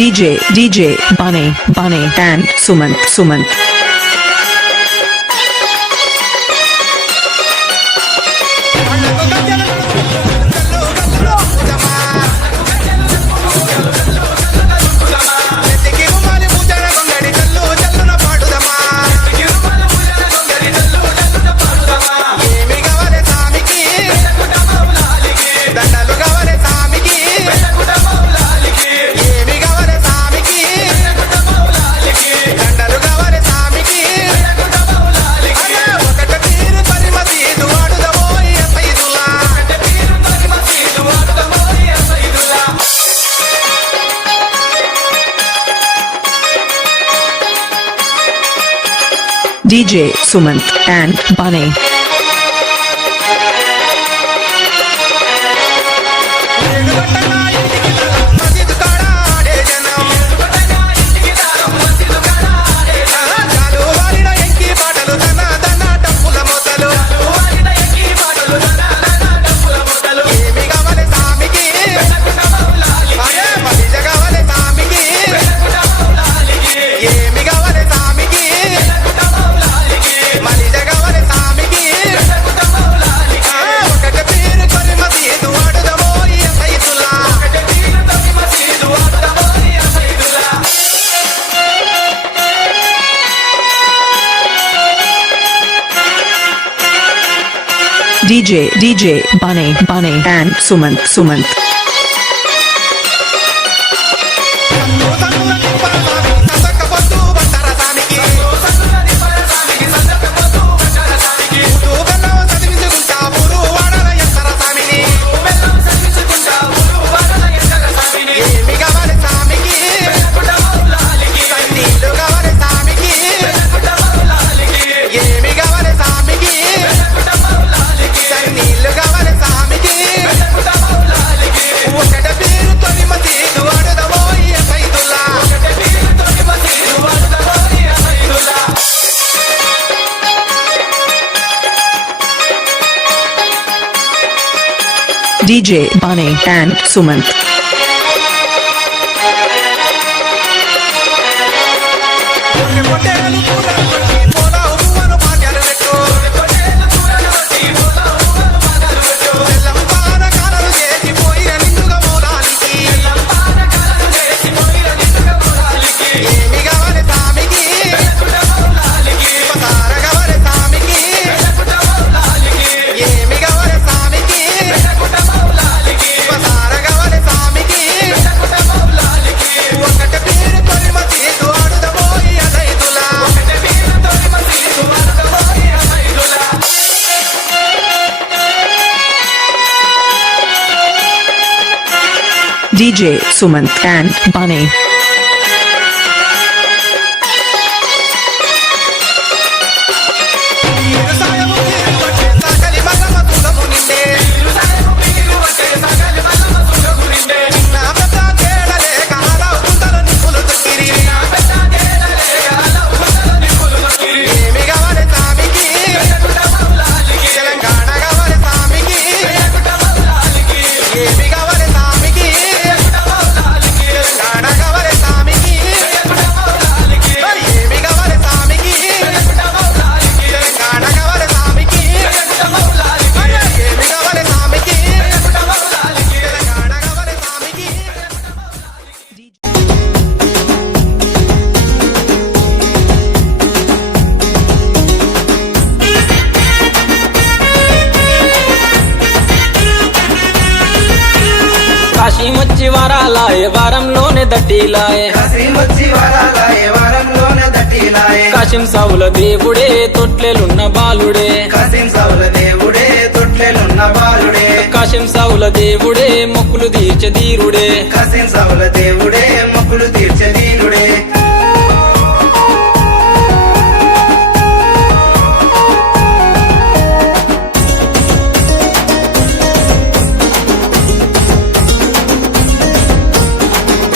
DJ Bunny and Sumant. DJ Sumant and Bunny. DJ Bunny and Sumant. DJ Bunny and Sumant. DJ Sumant and Bunny. కాశీమొచ్చి వరాలాయే వారంలోనే దట్టిలాయే కాశీం సావుల దేవుడే తొట్లెలున్న బాలుడే కాశీం సావుల దేవుడే మొక్కులు తీర్చదీరుడే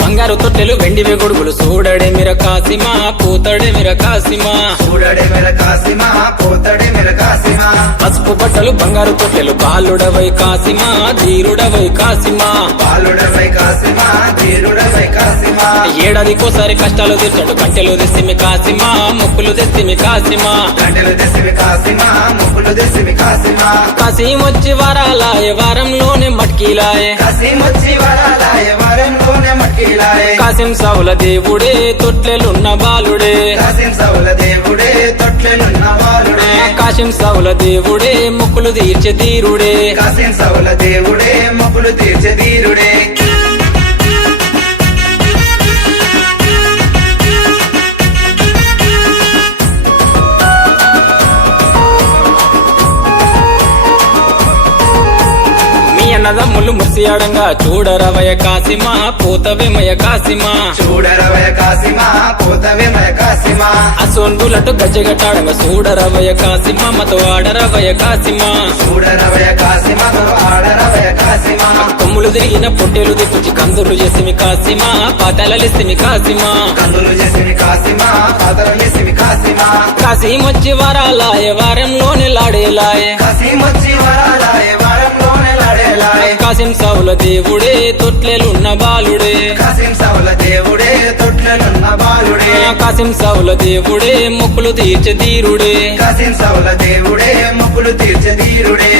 బంగారు తొట్టె తొట్టెలు వెండివే గొడుగులు చూడడే మిర కాసిమా పోతడే మిర కాసిమా చూడడే మెర కాసిమా పోతడే మెర కాసిమా పసుపు బట్టలు బంగారు తొట్టెలు బాలుడవై కాసిమా ధీరుడవై కాసిమా బాలుడవై కాసిమా ధీరుడవై కాసిమా ఏడాదికోసారి కష్టాలు తీర్చడు కంటెలు తెస్తిమి కాసిమా మొక్కులు తెస్తిమి కాసిమా గంటలు దెసిమి కాసిమా ముక్కులు దెసిమి కాసిమా కాసిమొచ్చి వరాలాయే వారంలోనే మట్కీలాయే కాసిమొచ్చి వరాలాయ వరంలోనే మట్టిలాయే కాసిం సావుల దేవుడే తొట్లెలున్న బాలుడే కాసిం సౌల దేవుడే తొట్లెలున్న బాలుడే కాశిం సావుల దేవుడే మొక్కులు తీర్చే ధీరుడే కాసిం సౌల దేవుడే మొక్కులు తీర్చే ధీరుడే మీ అన్నదమ్ములు ముసియాడంగా చూడరవయ కాసిమా పోతవేమయ కాసిమా చూడరవయ కాసిమా పోతవే మయ కాసిమా అసోన్బులటు గజ్జగట్టాడంగా చూడరవయ కాసిమా మతో ఆడరవయ కాసిమా చూడరవయ కాసిమా ఆడరవయ కాసిమా కొమ్ములు తిరిగిన పొట్టేలు దిక్కుచి కందులు చేసిమి కాసిమా పాతాలలిస్తిమి కాసిమా కందులు చేసిమి కాసిమా పాతరలేసిమి కాసిమా కాసిమొచ్చి వరాలాయే వారంలోనే లాడేలాయే కాసిమొచ్చి వరాలాయ వరంలోనే లాడేలాయ కాసిం సావుల దేవుడే తొట్లెలున్న బాలుడే కాసిం సౌల దేవుడే తొట్లెలున్న బాలుడే కాసిం సావుల దేవుడే మొక్కులు తీర్చే ధీరుడే కాసిం సౌల దేవుడే మొక్కులు తీర్చే ధీరుడే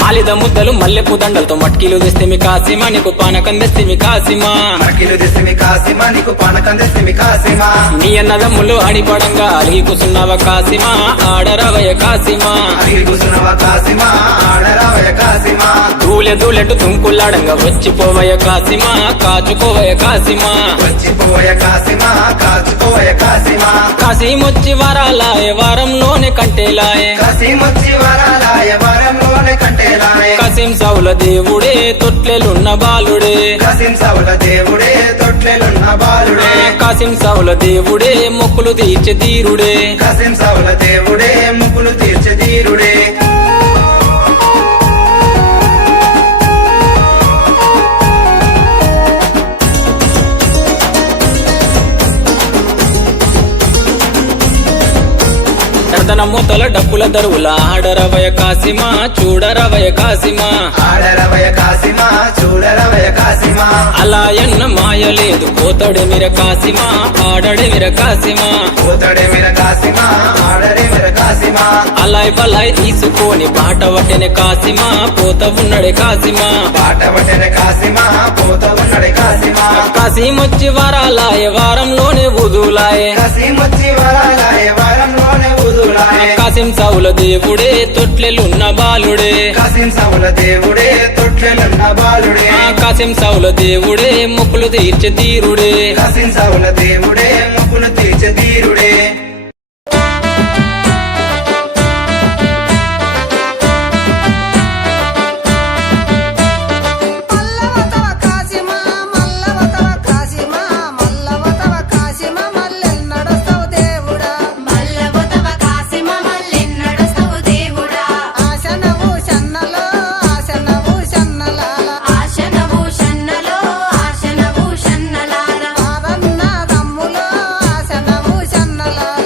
మాలిద ముద్దలు మల్లెపు దండలతో మట్కీలు తెస్తిమి కాసిమా నీకు పానకం తెస్తిమి కాసిమా మకిలు దెసిమి కాసిమా నీకు పానకం దెసిమి కాసిమా నీ అన్నదమ్ములు ఆడిపడంగా అలిగి కూసున్నావ కాసిమా ఆడరవయ కాసిమా అడిగి కూసునవ కాసిమా ఆడరవయ కాసిమా దూలె దూలెట్టు తుంకుల్లాడంగా వచ్చిపోవయ కాసిమా కాచుకోవయ కాసిమా వచ్చిపోయ కాసిమా కాచుకోయ కాసిమా కాసిమొచ్చి వరాలాయే వారంలోనే కంటేలాయే కాసిమొచ్చి వరాలాయ వరంలోనే కంటేలాయ కాసిం సావుల దేవుడే తొట్లెలున్న బాలుడే కాసిం సౌల దేవుడే తొట్లెలున్న బాలుడే కాసిం సావుల దేవుడే మొక్కులు తీర్చే ధీరుడే కాసిం సౌల దేవుడే ముక్కులు తీర్చే ధీరుడే ఎర్దన మూతల డప్పుల దరువుల ఆడరవయ కాసిమా చూడరవయ కాసిమా ఆడరవయ కాసిమా చూడరవయ కాసిమా అలా ఎన్న మాయ లేదు పోతడే మిర కాసిమా ఆడడే మిర కాసిమా పోతడే మెర కాసిమా ఆడరే మెర కాసిమా అలాయ్ బలాయ్ తీసుకొని బాట వట్టెనే కాసిమా పోత ఉన్నడే కాసిమా పాట పట్టెన కాసిమా పోత ఉన్నడే కాసిమా కాసిమొచ్చి వరాలాయే వారంలోనే వదులాయే కాసిమొచ్చి వరాలాయ వరంలోనే ఉదులాయ కాసిం సావుల దేవుడే తొట్లెలున్న బాలుడే కాసిం సౌల దేవుడే తొట్లెలున్న బాలుడే కాసిం సావుల దేవుడే మొక్కులు తీర్చే ధీరుడే కాసిం సౌల దేవుడే ముక్కులు తీర్చే ధీరుడే మల్లవతవ కాసిమా మల్లవతవ కాసిమా మల్లవతవ కాసిమా మల్లెన్నడస్తవు దేవుడా మల్లవతవ కాసిమ మల్లెన్నడస్తవు దేవుడా ఆశనవు సన్నలో ఆశనవు సన్నలాల ఆశనవు షన్నలో ఆశనవు షన్నలాల ఆరన్న దమ్ములో ఆశనవు సన్నలాల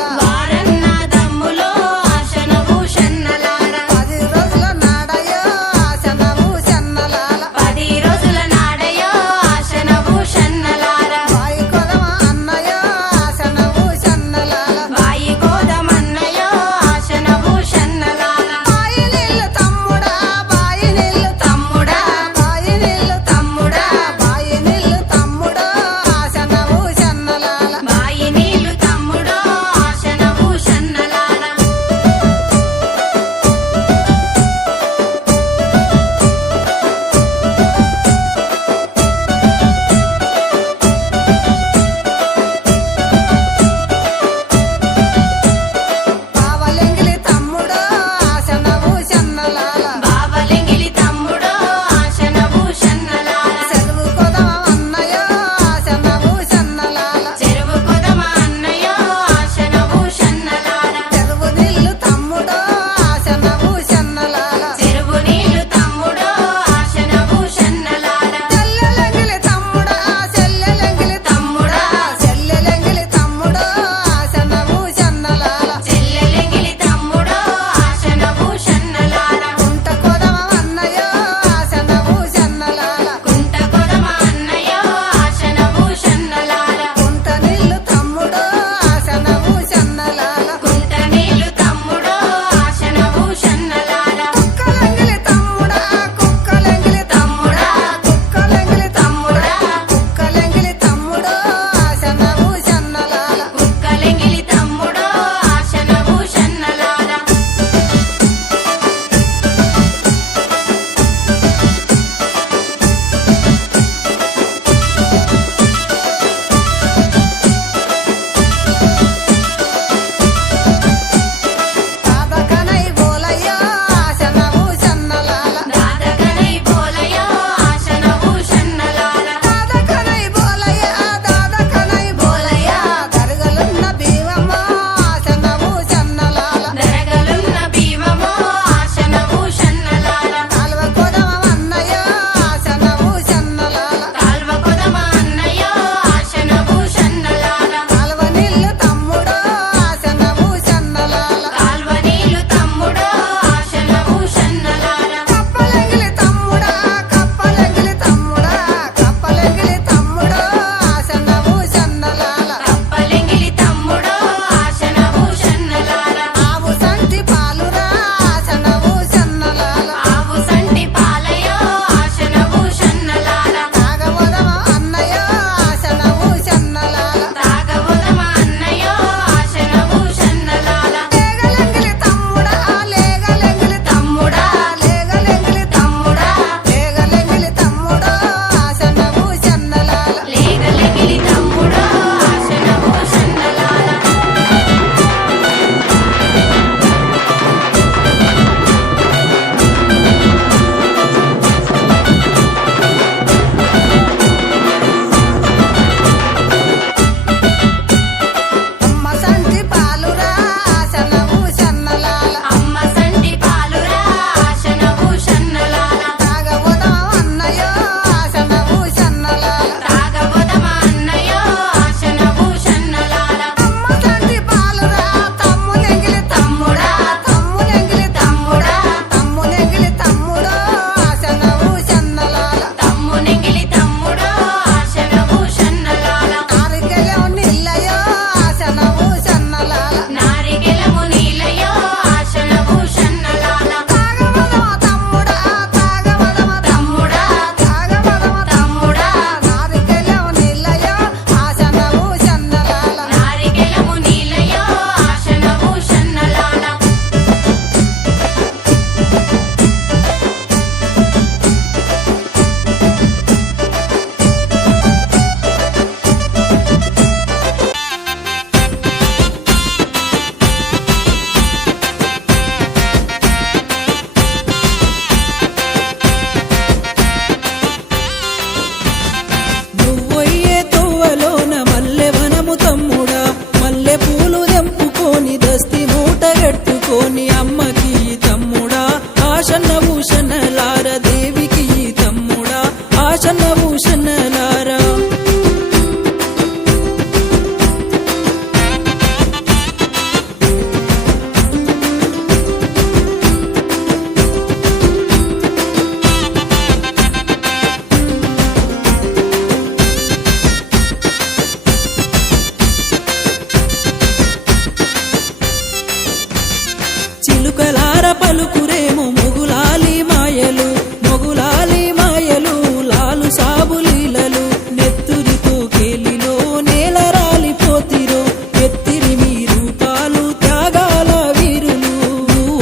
పలుకురేమో మొగులాలి మాయలు మొగులాలి మాయలు లాలు సాబులీలలు నెత్తురితో కేలిలో నేల రాలిపోతిరో ఎత్తిరి మీ రూపాలు త్యాగాల వీరులు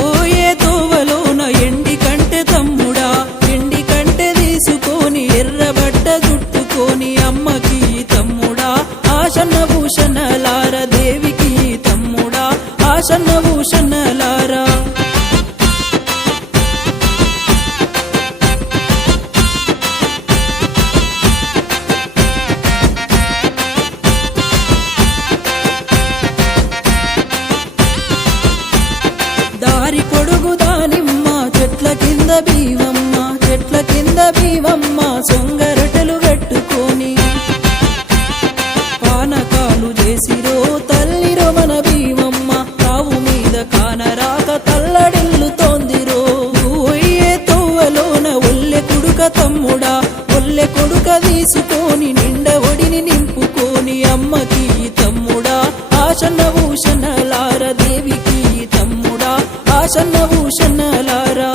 ఓయే తోవలోన ఎండి కంటె తమ్ముడా ఎండి కంటె తీసుకొని ఎర్రబడ్డ జుట్టుకొని అమ్మకి తమ్ముడా ఆశన్న భూషణలార దేవికి తమ్ముడా ఆశన్న భూషణలారా దారి పొడుగు దానిమ్మ చెట్ల కింద బీవమ్మ చెట్ల కింద బీవమ్మ సొంగరటలు కట్టుకొని పానకాలు చేసిరో తల్లిరో మన బీవమ్మ తావు మీద కానరాక తల్లడిల్లు తోందిరో ఓయే తోవలోన ఒల్లె కుడుక తమ్ముడా ఒల్లె కొడుక తీసుకొని నిండ ఒడిని నింపుకొని అమ్మకి తమ్ముడా ఆశన్న భూషణలార దేవికి తమ్ముడా ఆశన్న భూషణలారా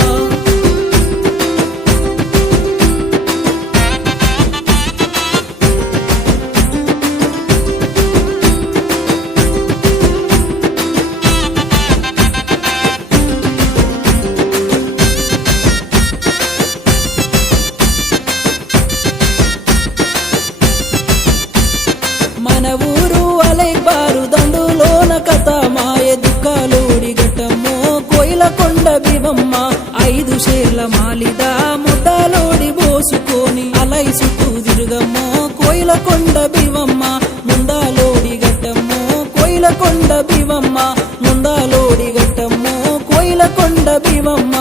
మన ఊరు అలెక్బారు దండులోన కథ మాయ దుఃఖాలోడి ఘట్టమ్మో కోయిల కొండ బివమ్మ 5 షేర్ల మాలిద ముఠాలోడి పోసుకొని అలై చుట్టూ తిరుగమ్మో కోయిల కొండ బివమ్మ ముందాలోడి ఘట్టమ్మో కోయిల కొండ బివమ్మ ముందాలోడి ఘట్టమ్మో కోయిల కొండ బివమ్మ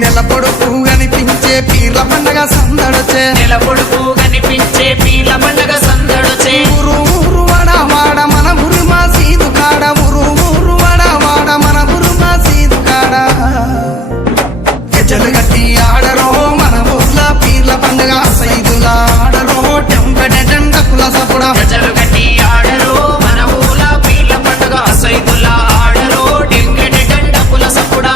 నెల పొడుపు కనిపించే పీర్ల పండగ సందడొచ్చే నెలపొడుపు కనిపించే పీల పండగ సందడొచ్చే ఊరు ఊరు వాడ వాడ మన ఊరు మా సీదు కాడ ఊరు ఊరు వాడ వాడ మన ఊరు మా సీదు కాడ గజలు గట్టి ఆడరో మన ఊర్ల పీర్ల పండగ సైదులా ఆడరో టెంపెట డండకుల సపుడా ప్రజలు గట్టి ఆడరు మన ఊల పీల పండగ సైదుల ఆడరు డెంగెట డండపుల సప్పుడా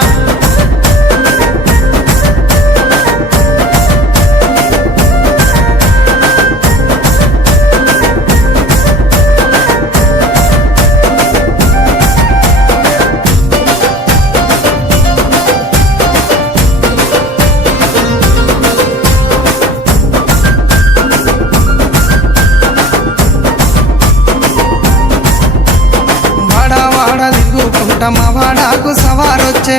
వాడ వాడ దిగుకుంట మా వాడాకు సవారొచ్చే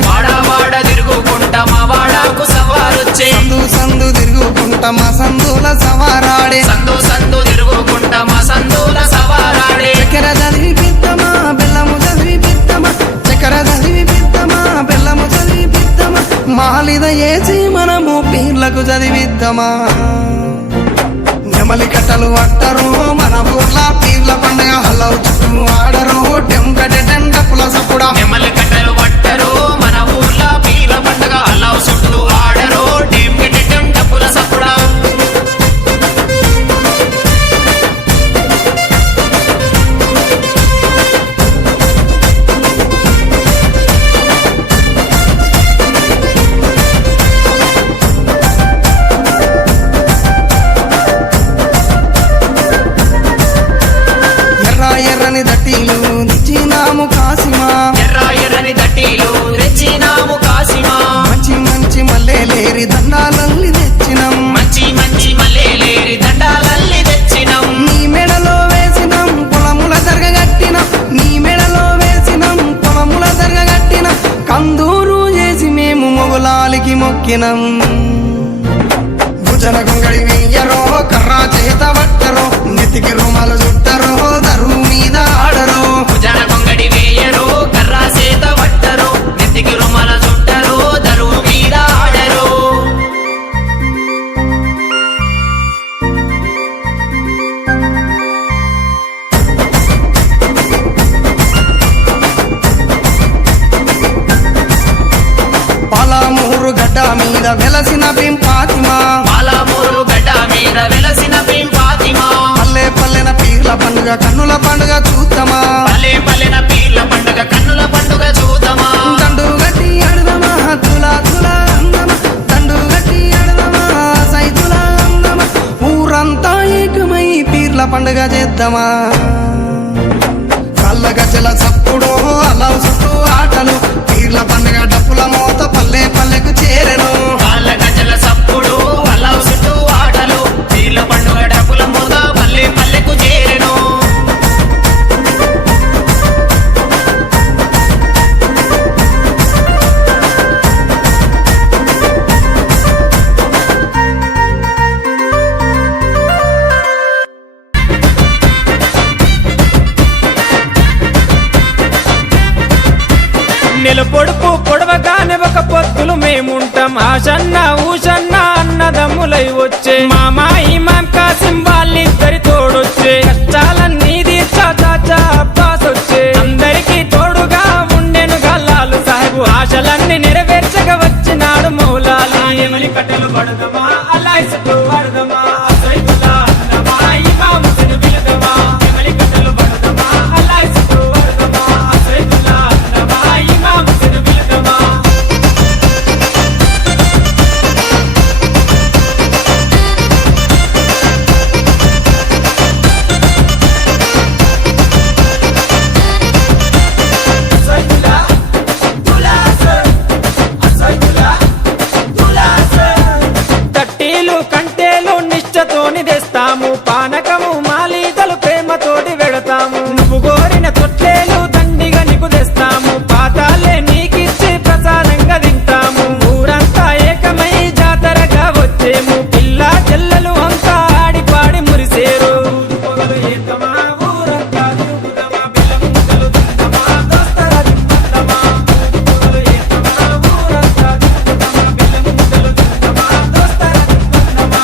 వాడ తిరుగుకుంటా మా వాడాకు సవారొచ్చే సందు సందు తిరుగుకుంట మా సందుల సవారాడే సందు సందు తిరుగుకుంటా మా సందుల సవారాడే చక్కెర చదివి పిత్తమా బెల్లము చదివి పిత్తమా చక్కెర చదివి పిత్తమా బెల్లము చదివి పిత్తమా మాలిద ఏచి మనము పీర్లకు చదివిద్దామా నెమలి కట్టలు అట్టరు మన ఊర్ల పీర్ల పండగ హలవు చుట్టూ ఆడరు టెంకట టెండపుల సపుడా నెమ్మలి కట్టలు పట్టరు మన ఊర్ల పీల పండగ అల్లావు చుట్టూ ఆడరు డెంగెట డండపుల సప్పుడా ఎర్ర ఎర్రని దట్టీలు నిచ్చినాము కాసిమా ఎర్రని దట్టీలు తెచ్చినాము కాసిమా మంచి మంచి మల్లెలేరి దండాలల్లి తెచ్చినం మంచి మంచి మల్లెలేరి దండాలల్లి తెచ్చినాం నీ మెడలో వేసినం పొలముల జరగగట్టినం నీ మెడలో వేసినం పొలముల జరగగట్టినం కందూరు చేసి మేము మొగులాలికి మొక్కినం భుజన గొంగడి వెయ్యరో కర్రా చేత పట్టరో నెత్తికి రుమాలు చుట్టరో దరువు మీద ఆడరో భుజన కొంగడి వేయరు కర్రా సేత పట్టరు నెత్తికి రుమాల చుట్టరు దరువు మీద ఆడరు పాలమూరు గడ్డ మీద వెలసిన భీం ఫాతిమా పాలమూరు గడ్డ మీద వెలసిన భీం ఫాతిమా పల్లె పల్లెన పీర్ల పండుగ కన్నుల పండుగ చూద్దామా పల్లె పల్లెన పీర్ల పండుగ కన్నుల పండుగ చూద్దామా దండు గట్టి అడదమా తులా తులా అందమా దండు గట్టి అడదమా సైతులా అందమా ఊరంతా ఏకమై పీర్ల పండుగ చేద్దామా కళ్ళ గజల చప్పుడు అలా చుట్టూ ఆటలు పీర్ల పండుగ డప్పుల మోత పల్లె పల్లెకు చేరెను కాళ్ళ గజల సప్పుడు అల్లావు చుట్టూ ఆటలు పీర్ల పండుగ డప్పుల మోత పల్లె పల్లెకు చేరెను పొడుపు పొడవగానే ఒక పొత్తులు మేముంటాం ఆషన్న ఊషన్న అన్నదమ్ములై వచ్చే మామా ఇమాం కాసిం వాళ్ళిద్దరి తోడొచ్చే కష్టాలన్నీ తీర్చా చాచా అబ్బాస్ వచ్చే అందరికీ తోడుగా ఉండెను గల్లాలు సాహెబు ఆశలన్నీ నెరవేర్చగా వచ్చినాడు మౌలాలి ఎమలి కట్టెలు పడదమా అల్లాయిసుకు పడదమా అసైతులా అన్నమా ఇమాం హుస్సేన్ బిలదమా ఎమలి కట్టెలు పడదమా అల్లాయిసుకు పడదమా అసైతులా అన్నమా ఇమాం హుస్సేన్ బిలదమా అసైతులా దులాసర్ అసైతులా దులాసర్ తట్టీలు కంటేలు నిష్టతోని తెస్తాము పానకము మాలీతలు ప్రేమతోటి వెడతాము నువ్వు కోరిన తొట్లేలు దండిగా నీకు తెస్తాము పాతాలే నీకిచ్చి ప్రసాదంగా తింటాము ఊరంతా ఏకమై జాతరగా వచ్చేము పిల్ల చెల్లెలు అంతా ఆడి పాడి మురిసేరు పొగలు ఏతమా ఊరంతా తిరుగుదమా పిల్ల ముద్దలు తిందమా దోస్తరా దింపందమా పొగలు ఏతమా ఊరంతా తిరుగుదమా పిల్ల ముద్దలు తిందమా దోస్తరా దింపందమా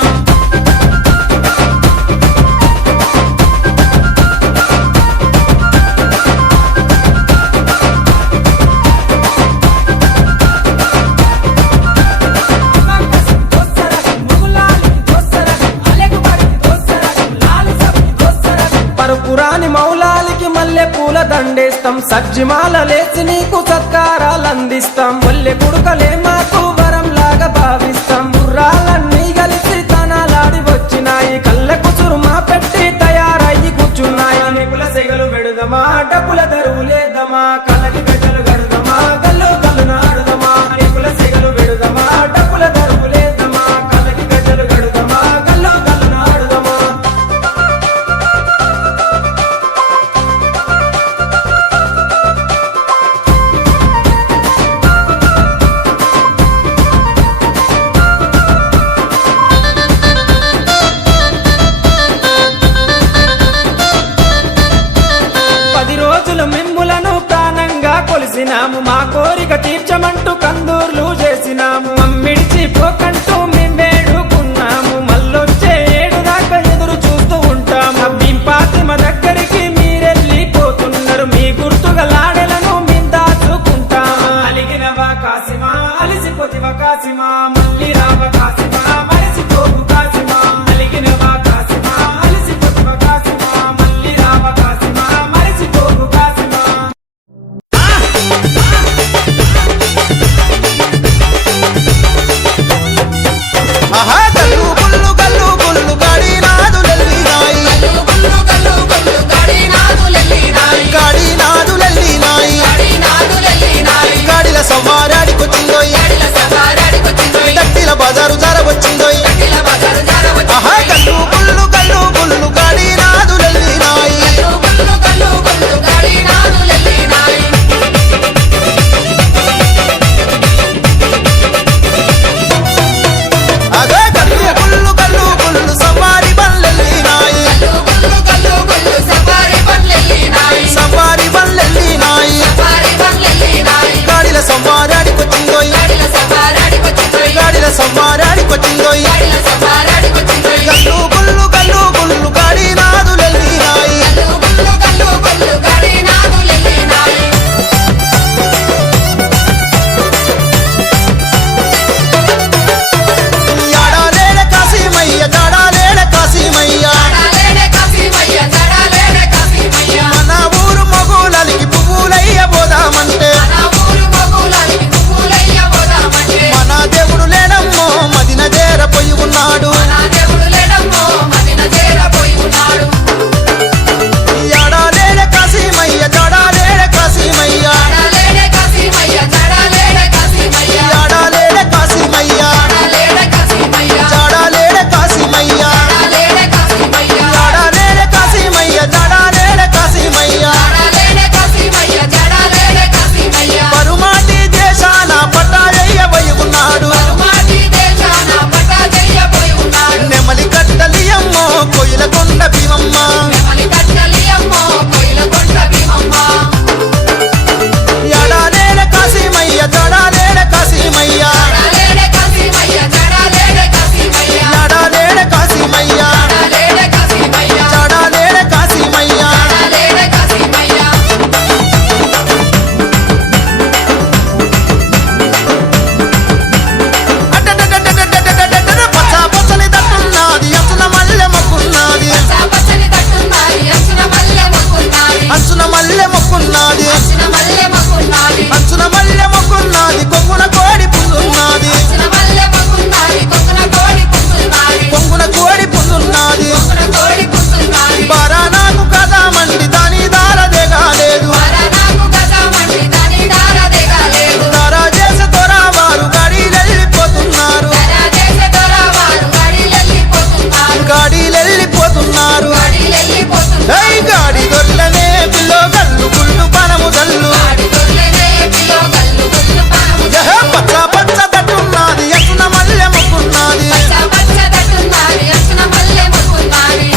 పరుపురాని మౌలాలికి మల్లె పూల దండేస్తాం సజ్జిమాల లేచి నీకు సత్కారాలు అందిస్తాం మల్లె కుడుకలే మాకు వరం లాగా భావిస్తాం గుర్రాలన్నీ కలిసి తనాలాడి వచ్చినాయి కళ్ళ కుసురుమా పెట్టి తయారయ్యి కూర్చున్నాయి నిపుల సెగలు పెడుదమా డబ్బుల దరువులేదమా కళ్ళకి గడ్డలు గడుదమా గల్లు కళ్ళు నాడుదమా నిపుల సెగలు పెడుదమా డబ్బుల దరువులేదమా కళ్ళకి గడ్డలు గడుదమా గల్లు కళ్ళు నాడుదమా మిమ్ములను ప్రాణంగా కొలిసినాము మా కోరిక తీర్చమంటూ కందూర్లు చేసినాము మమ్మిడిచి పోకంటూ మేము వేడుకున్నాము మళ్ళొచ్చే ఏడు దాకా ఎదురు చూస్తూ ఉంటాము భీం ఫాతిమ దగ్గరికి మీరెళ్ళిపోతున్నారు మీ గుర్తుగా లాడెలను మేము దాచుకుంటాము అలిగినవా కాసిమా అలిసిపోతివా కాసిమా మళ్ళీ రావ కాసిమా మరిసిపోకు కాసిమా అలిగినవా కాసిమా అలిసిపోతివా కాసిమా మళ్ళీ రావ కాసిమా మరిసిపోకు కాసిమా ఆహా గల్లు గుల్లు గల్లు గుల్లు గాడి నాదులెల్లినాయి గాడిల సవారాడికొచ్చిందోయ్ దట్టిల బజారు జరగొచ్చిందోయ్ కొంగున కోడి పుల్లున్నది అర్చన మల్లె మొక్కున్నది కొక్కున కోడి పుస్తున్నది కొంగున కోడి పుల్లున్నది కొక్కున కోడి పుస్తున్నది బారా నాకు కదా మండి దాని దార దిగాలేదు వరనాకు గజమండి దాని దార దిగలేదు దారా చేసే తొరా వారు గాడీలెళ్ళిపోతున్నారు దరాజేసే దొరవారు గడిలెళ్ళిపోతున్నారు గాడీలెళ్ళిపోతున్నారు గడిలెళ్ళిపోతున్నారు ఏయ్ గాడి దొర్లనే పిల్లో గల్లు గుళ్ళు పనము జల్లు ఆడి దొర్లనే పిల్లో కల్లు గుళ్ళు పాము పచ్చ పచ్చ తట్టున్నది ఎసున మల్లె మొక్కున్నది పచ్చ పచ్చ తట్టున్నది అర్చన మల్లె మొక్కున్నది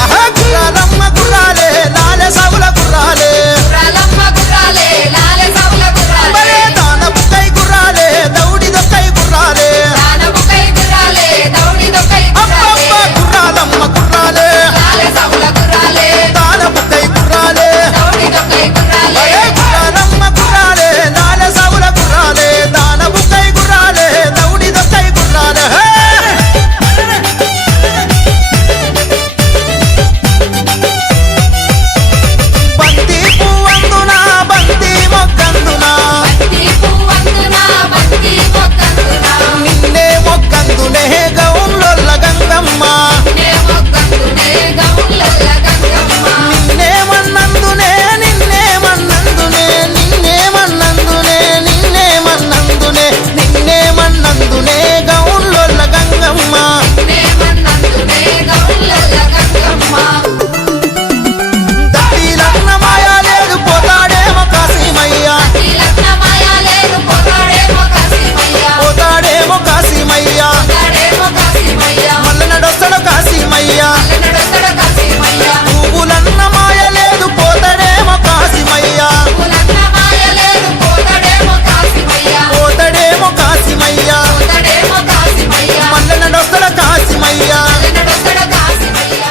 ఆహా గుర్రాలమ్మ గుర్రాలే లాలె సవుల గుర్రాలే గుర్రాలమ్మ గుర్రాలే లాలె సవుల గుర్రాలే మరే దానపుకై గుర్రాలే దౌడి దొక్కై గుర్రాలే దానముకై గుర్రాలే దౌడి దొక్కై గుర్రాలే అబ్బబ్బ గుర్రాలమ్మ గుర్రాలే లాలె సవుల గుర్రాలే దానపుకై గుర్రాలే దౌడి దొక్కై గుర్రాలే మరే గుర్రాలమ్మ గుర్రాలే లాలె సవుల గుర్రాలే దానపుకై గుర్రాలే దౌడి దొక్కై గుర్రాలే హే! బంతి పువ్వందున బంతి మొక్కందున బంతి పువ్వందున బంతి మొక్కందున నిన్నే మొక్కందునే గౌన్లొల్ల గంగమ్మ నే మొక్కందునే గౌన్లల్ల గంగమ్మ నిన్నే మన్నందునే నిన్నే మన్నందునే నిన్నే మన్నందునే నిన్నే మన్నందునే నిన్నే మన్నందునే గౌన్లొల్ల గంగమ్మ నే మన్నందునే గౌన్లల్ల గంగమ్మ దత్తి లగ్న మాయా లేదు పోతాడేమో కాశీమయ్య తిలక్నమాయ లేదు పోతాడేమో కాశీమయ్య పోతాడేమో కాశీమయ్య పోతాడేమో కాశీమయ్య మల్ల నడొస్తాడు కాశీమయ్య నడొస్తాడు కాశీమయ్య పువ్వులన్న మాయ లేదు పోతాడేమో కాశీమయ్య కులక్నమాయ లేదు పోతాడేమో కాశీమయ్య పోతాడేమో కాశీమయ్య పోతాడేమో కాశీమయ్య మల్ల నడొస్తాడు కాశీమయ్య నడొస్తాడు కాశీమయ్య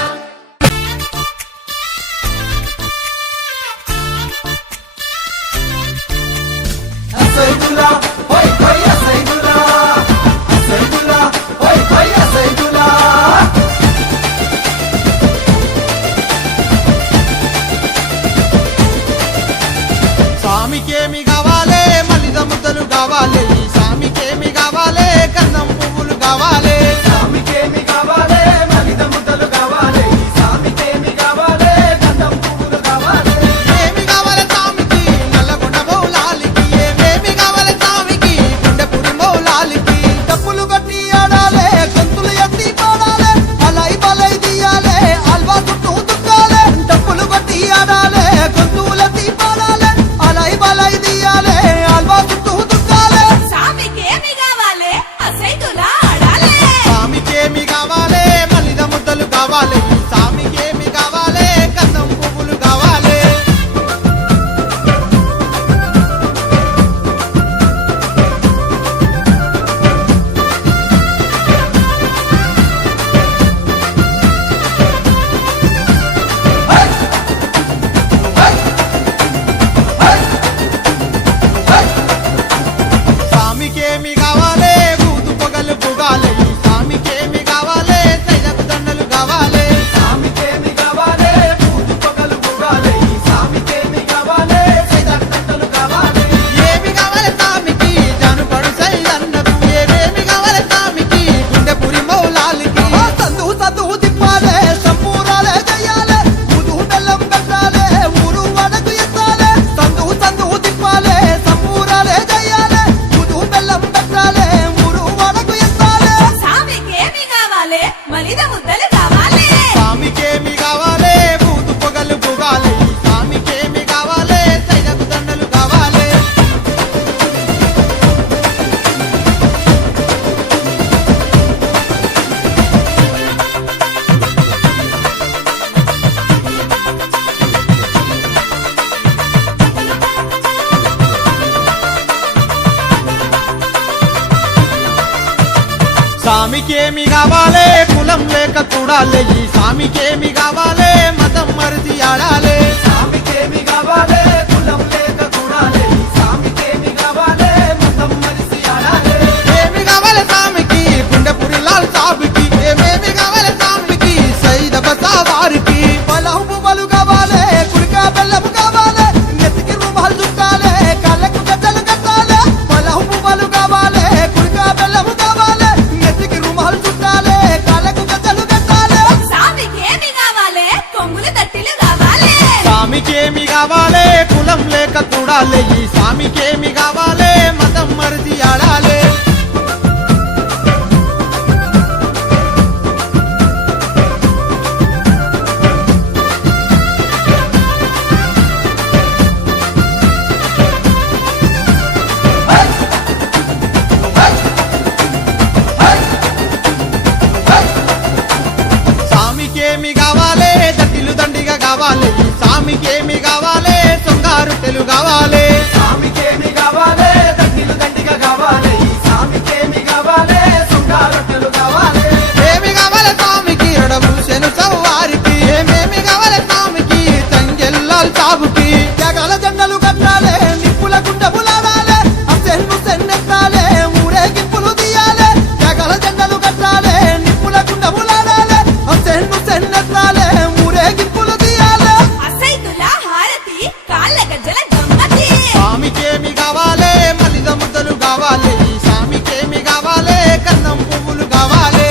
స్వామికేమి కావాలే మలిద ముద్దలు కావాలే ఈ స్వామికేమి కావాలే కన్నం పువ్వులు కావాలే స్వామికేమి కావాలే మలిద ముద్దలు కావాలే ఈ స్వామికేమి కావాలే కన్నం పువ్వులు కావాలే ఏమి కావాలే స్వామికి నల్లగొండ మౌలాలికి ఏమేమి కావాలే స్వామికి గుండెపురి మౌలాలికి డప్పులు కొట్టి ఆడాలే గొంతులు ఎత్తి పాడాలే అలై బలై తీయాలే అల్వా చుట్టూ దుక్కాలే డప్పులు కొట్టి ఆడాలే గొంతులు ఎత్తి పాడాలే అలై బలై తీయాలే అల్వా చుట్టూ దుక్కాలే సామికేమి కావాలే అసైదులా ఆడాలే స్వామికేమి కావాలే మలిద ముద్దలు కావాలే ఈ స్వామికేమి కావాలే కన్నం పువ్వులు కావాలే స్వామికేమి కావాలే బూదు పొగలు పొగాలే ఈ స్వామికేమి కావాలే సైలకు దండలు కావాలే స్వామికేమి కావాలే బూదు పొగలు పొగాలే ఈ స్వామికేమి కావాలే సైలకు దండలు కావాలే ఏమి కావాలే స్వామికి జానుపడు సైదన్నకు ఏమేమి కావాలే స్వామికి గుండెపురి మౌలాలికి సందు సందు తిప్పాలే సంపూరాలే చెయ్యాలే ముదు బెల్లం పెట్టాలే ఊరు వడకు ఎత్తాలే సందు సందు తిప్పాలే సంపూరాలే చెయ్యాలే ముదు బెల్లం పెట్టాలే ఊరు వడకు ఎత్తాలే సామికేమి కావాలే మలిద ముద్దలు కావాలే స్వామికేమి కావాలే బూదు పొగలు పొగాలే ఈ స్వామికేమి కావాలే సైలకు దండలు కావాలే స్వామికేమి కావాలే కులం లేక చూడాలే ఈ స్వామికేమి కావాలే మతం మరిది ఆడాలే స్వామికేమి కావాలే కులం లేక చూడాలే ఈ స్వామికేమి కావాలే మతం మరిది ఆడాలే ఏమి కావాలే స్వామికి గుండెపురి లాల్ సాబికి ఏమేమి కావాలే స్వామికి సైదబ సావారికి బలహు బలు కావాలే కుడికా స్వామికేమి కావాలే కులం లేక కూడాలే ఈ స్వామికేమి కావాలే మతం మరిది ఆడాలే స్వామికేమి కావాలే దట్టిలు దండిగా కావాలే ఈ స్వామికేమి కావాలే సొంగారు తెలు కావాలే స్వామికేమి కావాలే దట్టిలు దండిగా కావాలే ఈ స్వామికేమి కావాలే సొంగారు తెలు కావాలే ఏమి కావాలే స్వామికి ఎడబూసెను సవ్వారికి ఏమేమి కావాలే స్వామికి తంగెల్లాల్ సాగుకి జగల జెండలు కట్టాలే నిప్పుల గుండెములాడాలే అసెన్ను సెన్నెత్తాలే ఊరేగింపులు తీయాలే జగల జెండలు కట్టాలే నిప్పుల గుండెములాడాలే అసెన్ను సెన్నెత్తాలే ఊరేగింపులు తీయాలే అసైతుల హారతి కాళ్ళ గజ్జల గమ్మతి స్వామికేమి కావాలే మలిద ముద్దలు కావాలే ఈ స్వామికేమి కావాలే కన్నం పువ్వులు కావాలే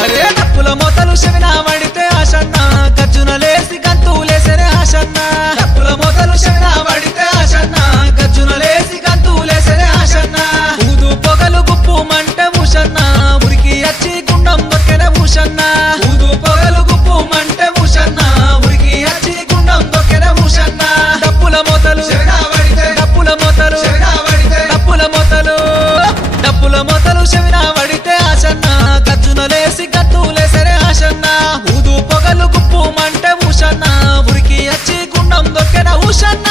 అరే డప్పుల మొతలు శవిన పడితే ఆశన్న గజ్జునలేసి గంతులేసరే ఆశన్న డప్పుల మొతలు శవిన పడితే ఆశన్న గజ్జునలేసి గంతులేసరే ఆశన్న ఊదు పొగలు గుప్పు మంటే భూషన్న ఉరికి అచ్చి గుండం దొక్కెన భూషన్న ఊదు పొగలు గుప్పు మంటే భూషన్న ఉరికి అచ్చి గుండం దొక్కెన భూషన్న డప్పుల మొతలు శవిన పడితే డప్పుల మొతలు శవిన పడితే డప్పుల మొతలు డప్పుల మొతలు శవిన పడితే ఆశన్న గజ్జునలేసి గత్తులేసరే ఆశన్న ఊదు పొగలు గుప్పు మంటే భూషన్న ఉరికి అచ్చి గుండం దొక్కెన భూషన్న